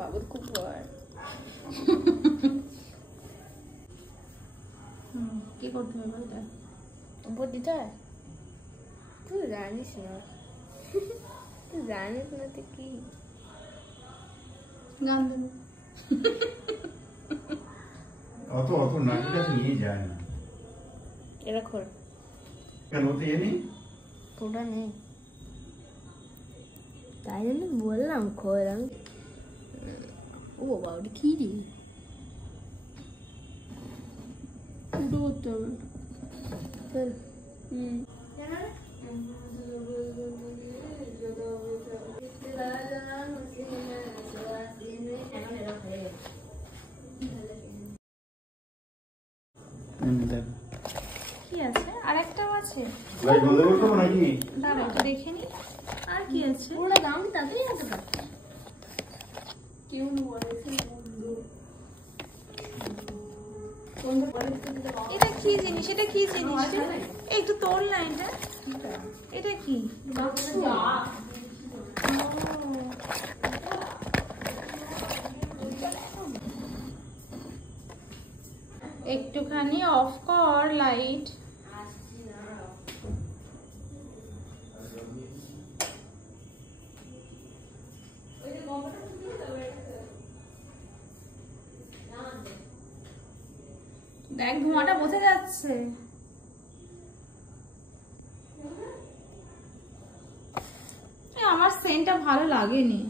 বাবুর খুব ভয়। কি করতে হবে বলতে? উপর দিতে হয়? তুই জানিস না, তুই জানিস না তুই কি গান দেবে। অত অত নাচটা নিয়ে যায় না। এরা খোল কেন ওতে নেই? ওটা নেই, তাই জন্য বললাম খোল। আমি ও বাবা ওটা কি রে, উল্টো করতে হবে। কি আছে আর একটাও আছে, লাইট বন্ধ করতে হবে নাকি? দাঁড়া একটু দেখে নি আর কি আছে। ওটা দাম কি তাড়াতাড়ি আছে? কেউ বলেছে এটা কি জিনিস, এটা কি জিনিস? একটু তোল না, এটা এটা কি? একটুখানি অফ কর লাইট। দেখ ধোঁয়াটা বোঝা যাচ্ছে। আমার সেন্টটা ভালো লাগেনি।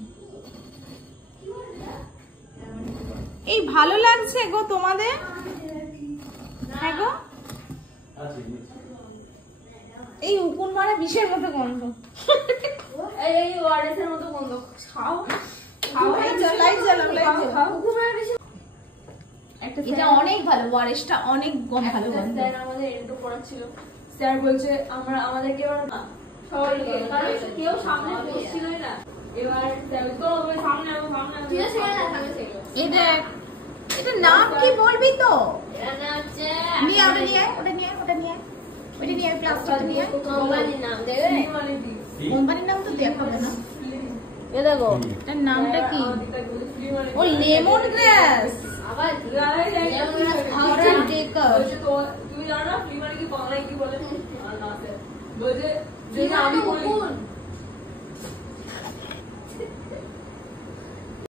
এই ভালো লাগছে গো তোমাদের? হ্যাঁ গো, এই উকুন মারা বিষের মতো গন্ধ, এই ওআরএস এর মতো গন্ধ। খাও খাও, এই লাইট জ্বালাও, লাইট জ্বালাও। উকুন মারা বিষে এটা অনেক ভালো, ওআরএসটা অনেক ভালো গন্ধ। স্যার আমাদের এন্ট্রো পড়াচ্ছিল, স্যার বলছে আমরা আমাদেরকে এবার না সবাইকে, কারণ কেউ সামনে বসছিলই না, এবার স্যার তো ওই সামনে আলো সামনে আলো, ঠিক আছে না সামনে ছিল। এই দেখ এটা নাম কি বলবি তো? এটা নাম হচ্ছে নিয়ে ওটা নিয়ে ওটা নিয়ে ওটা নিয়ে ওটা নিয়ে প্লাস্টিক নিয়ে কোম্পানির নাম দেবে। কোম্পানির নাম তো দেখাবে না। এ দেখো এটার নামটা কি? ও লেমন গ্রাস। আবার আবার ডেকার। তুমি জানো না ফ্লি মানে কি বাংলায় কি বলে? না স্যার বলে যে আমি বলি